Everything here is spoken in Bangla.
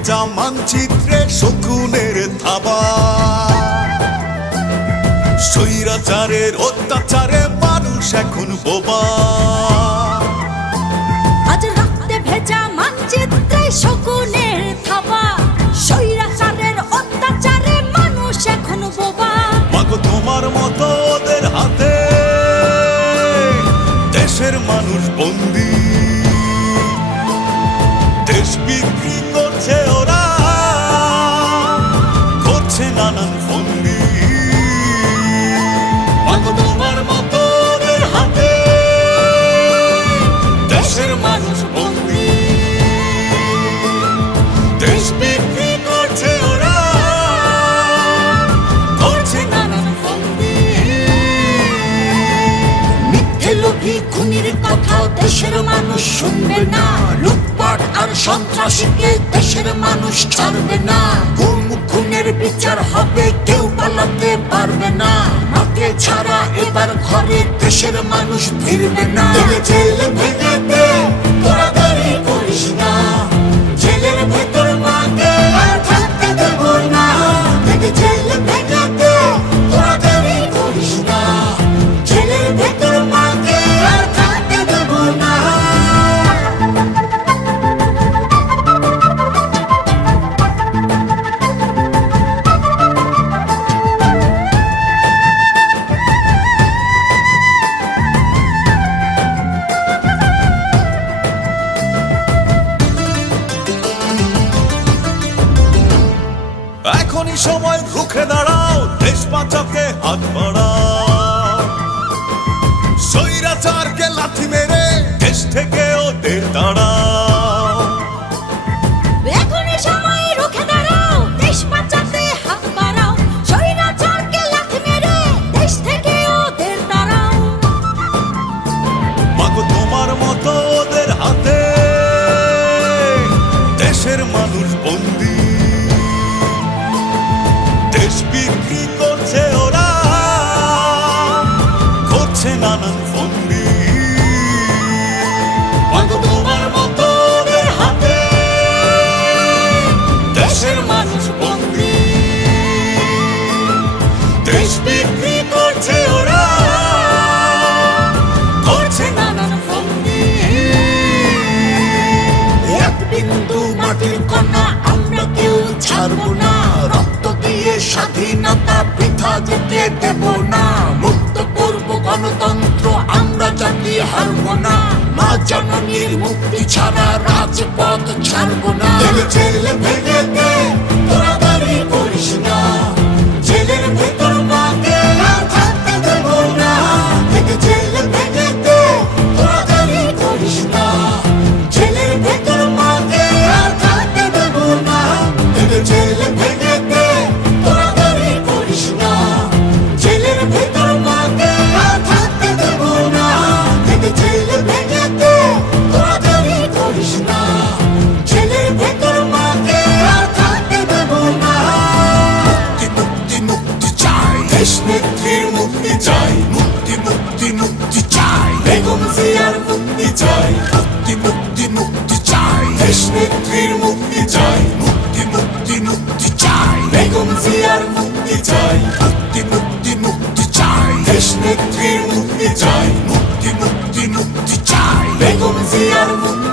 ভেজা মানচিত্রে শকুনের থাবা। স্বৈরাচারের অত্যাচারে মানুষ এখন বোবা। আজ রক্তে ভেজা মানচিত্রে শকুনের থাবা। স্বৈরাচারের অত্যাচারে মানুষ এখন বোবা। মাগো তোমার মতো ওদের হাতে দেশের মানুষ বন্দি। in anderen Wunden. শুনবে না। লুটপাট আর সন্ত্রাসীকে দেশের মানুষ ছাড়বে না। গুম খুনের বিচার হবে, কেউ পালাতে পারবে না। মাকে ছাড়া এবার ঘরে দেশের মানুষ ফিরবে না। জেল এখনই সময় রুখে দাঁড়াও দেশ বাঁচাতে হাত বাড়াও। স্বৈরাচারকে লাথি মেরে দেশ থেকে ছাড়বো না। রক্ত দিয়ে স্বাধীনতা বৃথা যেতে দেব না। মুক্ত করব গণতন্ত্র, আমরা জাতি হারব না। মা জননীর মুক্তি ছাড়া রাজপথ ছাড়ব না। ছেলে ভেঙে তোরা দাঁড়িয়ে করিস না। চাই। মুক্তি মুক্তি মুক্তি চাই। বেগম জিয়ার মুক্তি চাই। মুক্তি মুক্তি মুক্তি চাই। দেশ নেত্রীর মুক্তি চাই। মুক্তি মুক্তি মুক্তি চাই। বেগম জিয়ার মুক্তি চাই। মুক্তি মুক্তি মুক্তি চাই। দেশ নেত্রীর মুক্তি চাই। মুক্তি মুক্তি মুক্তি চাই। বেগম জিয়ার মুক্তি